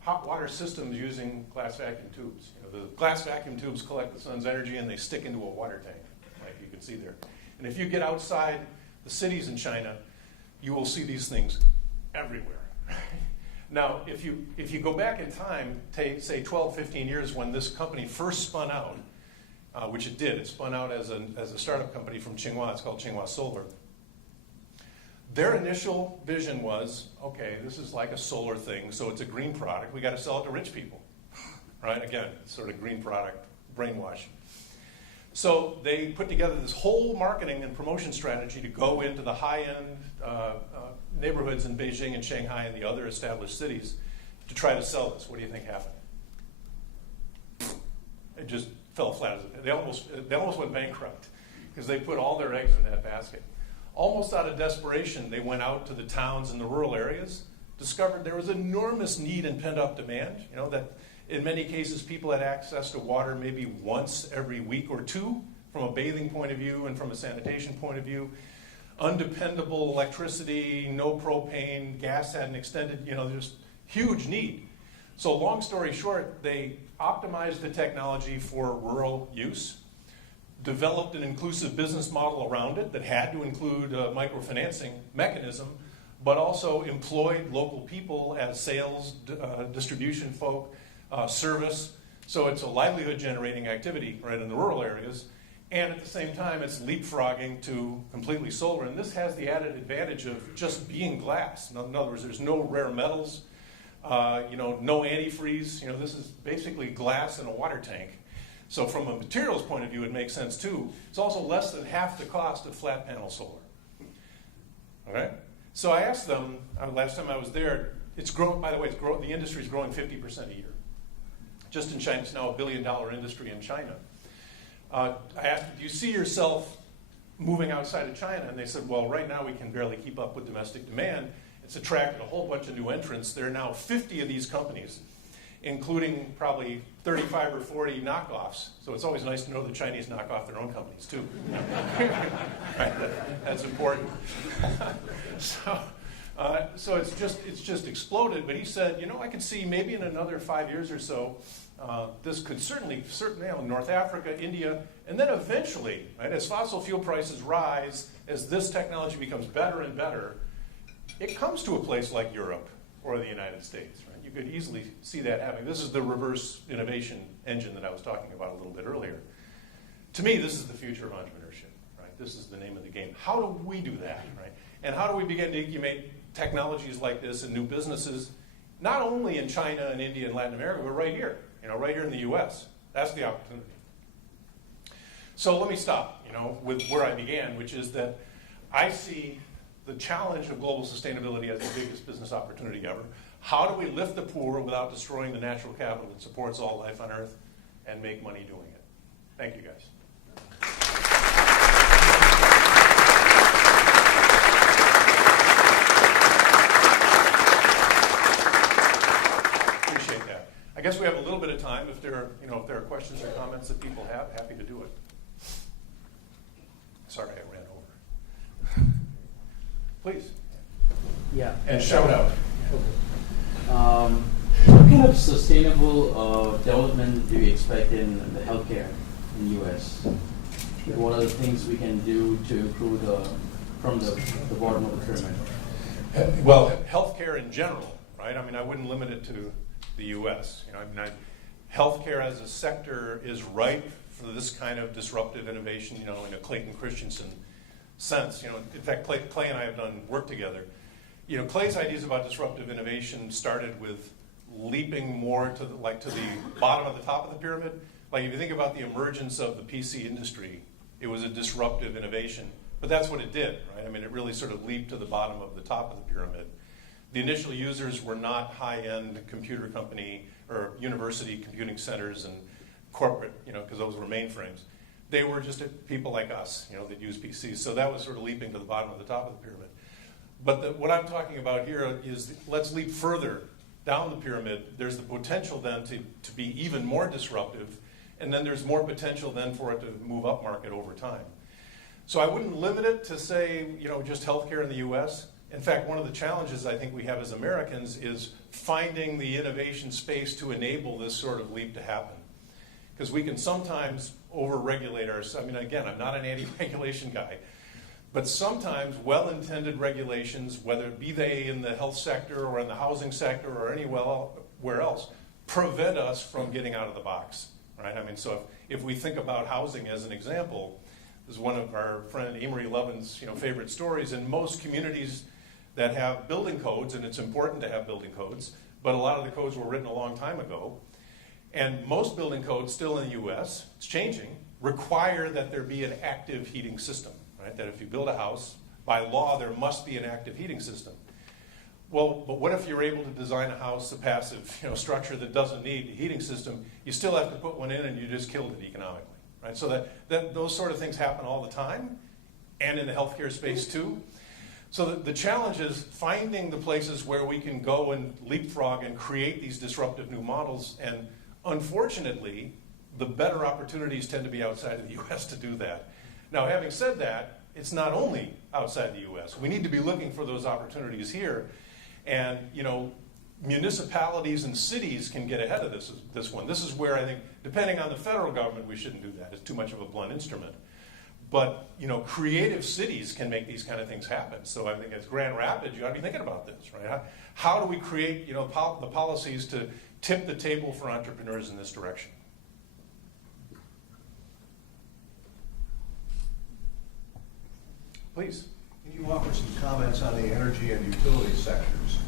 hot water systems using glass vacuum tubes. The glass vacuum tubes collect the sun's energy and they stick into a water tank, like you can see there. And if you get outside the cities in China, you will see these things everywhere. Now, if you go back in time, say 12, 15 years when this company first spun out, which it did, it spun out as a startup company from Tsinghua, it's called Tsinghua Solar. Their initial vision was, okay, this is like a solar thing, so it's a green product. We got to sell it to rich people, right? Again, sort of green product brainwash. So they put together this whole marketing and promotion strategy to go into the high-end neighborhoods in Beijing and Shanghai and the other established cities to try to sell this. What do you think happened? It just fell flat. They almost went bankrupt because they put all their eggs in that basket. Almost out of desperation, they went out to the towns and the rural areas, discovered there was enormous need and pent-up demand, that in many cases people had access to water maybe once every week or two from a bathing point of view and from a sanitation point of view. Undependable electricity, no propane, gas hadn't extended, there's huge need. So long story short, they optimized the technology for rural use, developed an inclusive business model around it that had to include a microfinancing mechanism, but also employed local people as sales, distribution folk, service. So it's a livelihood generating activity right in the rural areas. And at the same time, it's leapfrogging to completely solar. And this has the added advantage of just being glass. In other words, there's no rare metals, no antifreeze. This is basically glass in a water tank. So from a materials point of view, it makes sense too. It's also less than half the cost of flat panel solar. All right? So I asked them, last time I was there, it's growing, by the way, the industry is growing 50% a year. Just in China, it's now $1 billion industry in China. I asked, do you see yourself moving outside of China? And they said, well, right now we can barely keep up with domestic demand. It's attracted a whole bunch of new entrants. There are now 50 of these companies, including probably 35 or 40 knockoffs. So it's always nice to know the Chinese knock off their own companies, too. Right? That's important. So it's just exploded. But he said, I could see maybe in another 5 years or so, this could certainly North Africa, India, and then eventually, right, as fossil fuel prices rise, as this technology becomes better and better, it comes to a place like Europe or the United States. Right? You could easily see that happening. This is the reverse innovation engine that I was talking about a little bit earlier. To me, this is the future of entrepreneurship. Right? This is the name of the game. How do we do that? Right? And how do we begin to incubate technologies like this and new businesses, not only in China and India and Latin America, but right here. Right here in the U.S. That's the opportunity. So let me stop, with where I began, which is that I see the challenge of global sustainability as the biggest business opportunity ever. How do we lift the poor without destroying the natural capital that supports all life on Earth and make money doing it? Thank you, guys. I guess we have a little bit of time. If there are questions or comments that people have, happy to do it. Sorry, I ran over. Please. Yeah. And shout out. What kind of sustainable development do we expect in the healthcare in the U.S.? What are the things we can do to improve from the bottom of the pyramid? Well, healthcare in general, right? I wouldn't limit it to the U.S. Healthcare as a sector is ripe for this kind of disruptive innovation, in a Clayton Christensen sense. In fact, Clay and I have done work together. Clay's ideas about disruptive innovation started with leaping more to the bottom of the top of the pyramid. Like if you think about the emergence of the PC industry, it was a disruptive innovation, but that's what it did, right? It really sort of leaped to the bottom of the top of the pyramid. The initial users were not high-end computer company or university computing centers and corporate, because those were mainframes. They were just people like us, that use PCs. So that was sort of leaping to the bottom of the top of the pyramid. But what I'm talking about here is let's leap further down the pyramid. There's the potential then to be even more disruptive, and then there's more potential then for it to move up market over time. So I wouldn't limit it to say, just healthcare in the U.S. In fact, one of the challenges I think we have as Americans is finding the innovation space to enable this sort of leap to happen. Because we can sometimes over-regulate ourselves. Again, I'm not an anti-regulation guy, but sometimes well-intended regulations, whether it be they in the health sector or in the housing sector or anywhere else, prevent us from getting out of the box, right? So if we think about housing as an example, this is one of our friend Amory Levin's favorite stories. In most communities that have building codes, and it's important to have building codes, but a lot of the codes were written a long time ago. And most building codes still in the U.S., it's changing, require that there be an active heating system, right? That if you build a house, by law, there must be an active heating system. Well, but what if you're able to design a house, a passive structure that doesn't need a heating system? You still have to put one in and you just killed it economically, right? So that those sort of things happen all the time, and in the healthcare space too. So the challenge is finding the places where we can go and leapfrog and create these disruptive new models. And unfortunately, the better opportunities tend to be outside of the U.S. to do that. Now, having said that, it's not only outside the U.S. We need to be looking for those opportunities here. And, municipalities and cities can get ahead of this one. This is where I think, depending on the federal government, we shouldn't do that. It's too much of a blunt instrument. But, creative cities can make these kind of things happen. So I think as Grand Rapids, you ought to be thinking about this, right? How do we create, the policies to tip the table for entrepreneurs in this direction? Please. Can you offer some comments on the energy and utility sectors?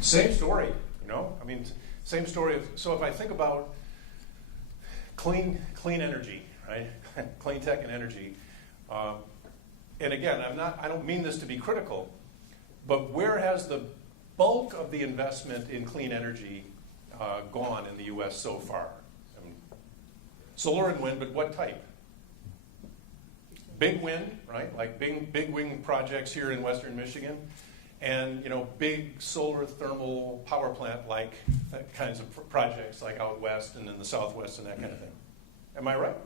Same story, same story. So if I think about clean energy, right? Clean tech and energy. And again, I don't mean this to be critical, but where has the bulk of the investment in clean energy gone in the U.S. so far? Solar and wind, but what type? Big wind, right? Like big wind projects here in Western Michigan, and big solar thermal power plant like kinds of projects like out west and in the Southwest and that kind of thing. Am I right?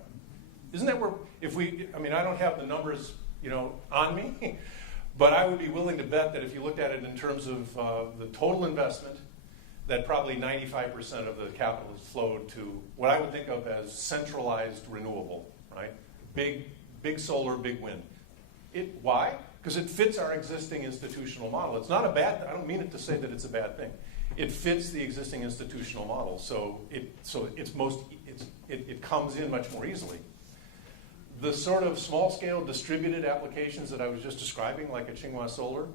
Isn't that where I don't have the numbers on me, but I would be willing to bet that if you looked at it in terms of the total investment, that probably 95% of the capital is flowed to what I would think of as centralized renewable, right? Big solar, big wind. Why? Because it fits our existing institutional model. It's not a bad thing. I don't mean it to say that it's a bad thing. It fits the existing institutional model, so it comes in much more easily. The sort of small-scale distributed applications that I was just describing, like at Tsinghua Solar,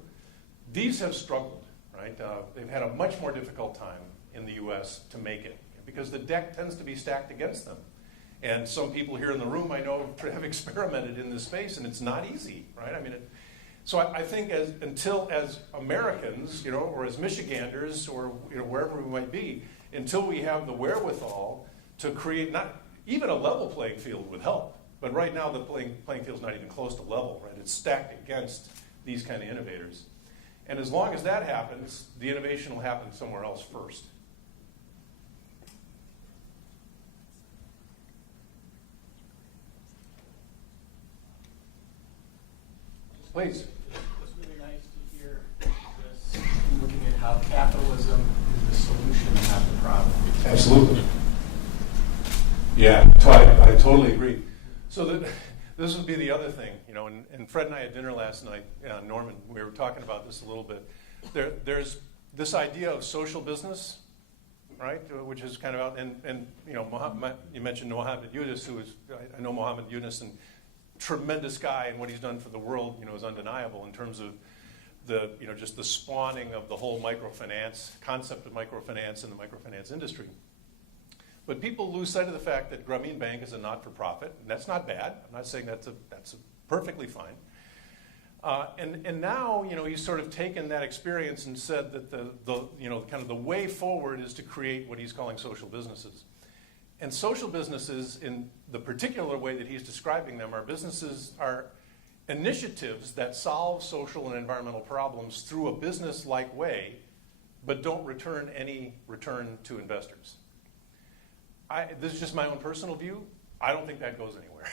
these have struggled, right? They've had a much more difficult time in the U.S. to make it because the deck tends to be stacked against them. And some people here in the room I know have experimented in this space, and it's not easy, right? So I think as Americans, or as Michiganders, or wherever we might be, until we have the wherewithal to create not even a level playing field would help. But right now the playing field is not even close to level, right? It's stacked against these kind of innovators. And as long as that happens, the innovation will happen somewhere else first. Please. It's really nice to hear this, looking at how capitalism is the solution, not the problem. Absolutely. Yeah, I totally agree. So this would be the other thing, and Fred and I had dinner last night, Norman, we were talking about this a little bit. There's this idea of social business, right, which is kind of out, and you mentioned Mohammed Yunus, I know Mohammed Yunus, and tremendous guy, and what he's done for the world, is undeniable in terms of the, just the spawning of the whole microfinance, concept of microfinance and the microfinance industry. But people lose sight of the fact that Grameen Bank is a not-for-profit, and that's not bad. I'm not saying that's perfectly fine. And now, he's sort of taken that experience and said that the way forward is to create what he's calling social businesses. And social businesses, in the particular way that he's describing them, are initiatives that solve social and environmental problems through a business-like way, but don't return any return to investors. This is just my own personal view. I don't think that goes anywhere,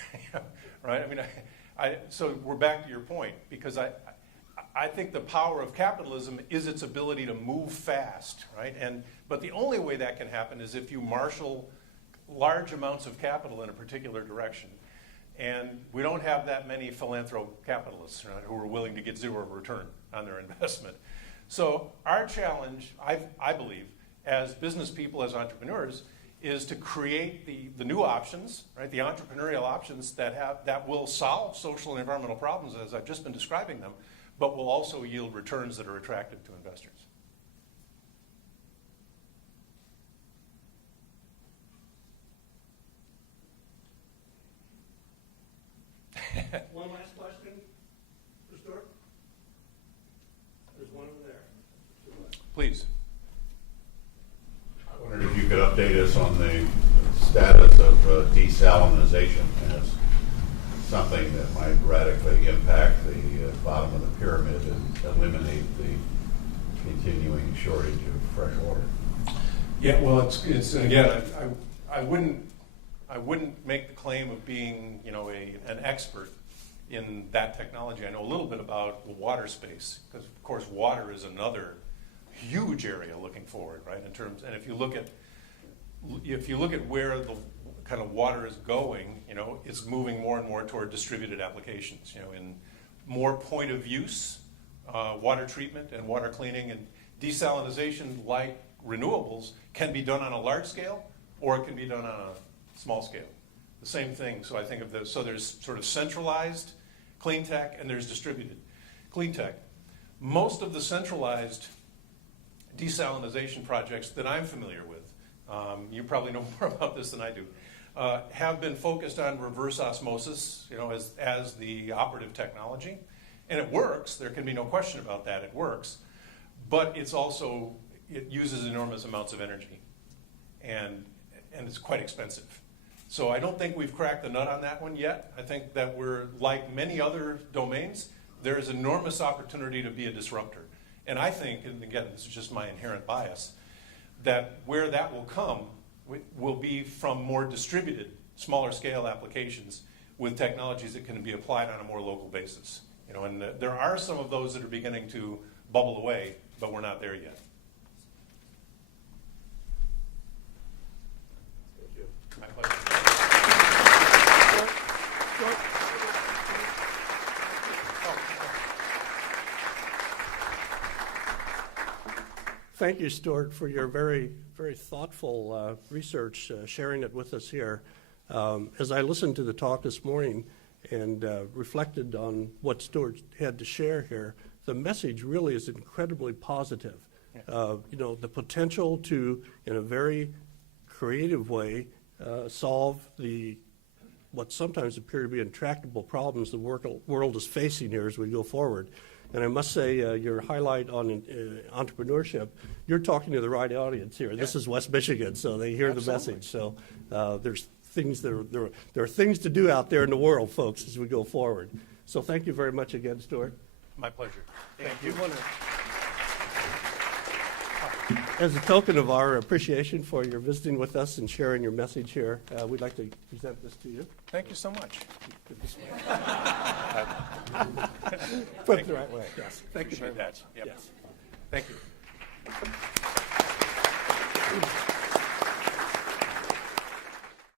right? So we're back to your point, because I think the power of capitalism is its ability to move fast, right? But the only way that can happen is if you marshal large amounts of capital in a particular direction. And we don't have that many philanthrocapitalists, right, who are willing to get zero return on their investment. So our challenge, I believe, as business people, as entrepreneurs, is to create the new options, right, the entrepreneurial options that will solve social and environmental problems as I've just been describing them, but will also yield returns that are attractive to investors. One last question for Stuart? There's one over there. Please. I wondered if you could update us on the status of desalinization as something that might radically impact the bottom of the pyramid and eliminate the continuing shortage of fresh water. Yeah, well, it's again, I wouldn't make the claim of being, an expert in that technology. I know a little bit about the water space, because of course water is another huge area looking forward, right? In terms, and if you look at where the kind of water is going, it's moving more and more toward distributed applications, in more point of use, water treatment and water cleaning, and desalinization, like renewables, can be done on a large scale or it can be done on a small scale. The same thing. So I think so there's sort of centralized clean tech, and there's distributed clean tech. Most of the centralized desalinization projects that I'm familiar with, you probably know more about this than I do, have been focused on reverse osmosis, as the operative technology. And it works. There can be no question about that. It works. But it uses enormous amounts of energy. And it's quite expensive. So I don't think we've cracked the nut on that one yet. I think that we're, like many other domains, there is enormous opportunity to be a disruptor. And I think, and again, this is just my inherent bias, that where that will come will be from more distributed, smaller scale applications with technologies that can be applied on a more local basis. And there are some of those that are beginning to bubble away, but we're not there yet. Thank you. My pleasure. Thank you, Stuart, for your very, very thoughtful research, sharing it with us here. As I listened to the talk this morning and reflected on what Stuart had to share here, the message really is incredibly positive. The potential to, in a very creative way, solve what sometimes appear to be intractable problems the world is facing here as we go forward. And I must say, your highlight on entrepreneurship, you're talking to the right audience here. This is West Michigan, so they hear the message. So there's things there are things to do out there in the world, folks, as we go forward. So thank you very much again, Stuart. My pleasure. Thank you. As a token of our appreciation for your visiting with us and sharing your message here, we'd like to present this to you. Thank you so much. Put it the right way. Yes. Thank you very Appreciate much. that. Yep. Yes. Thank you.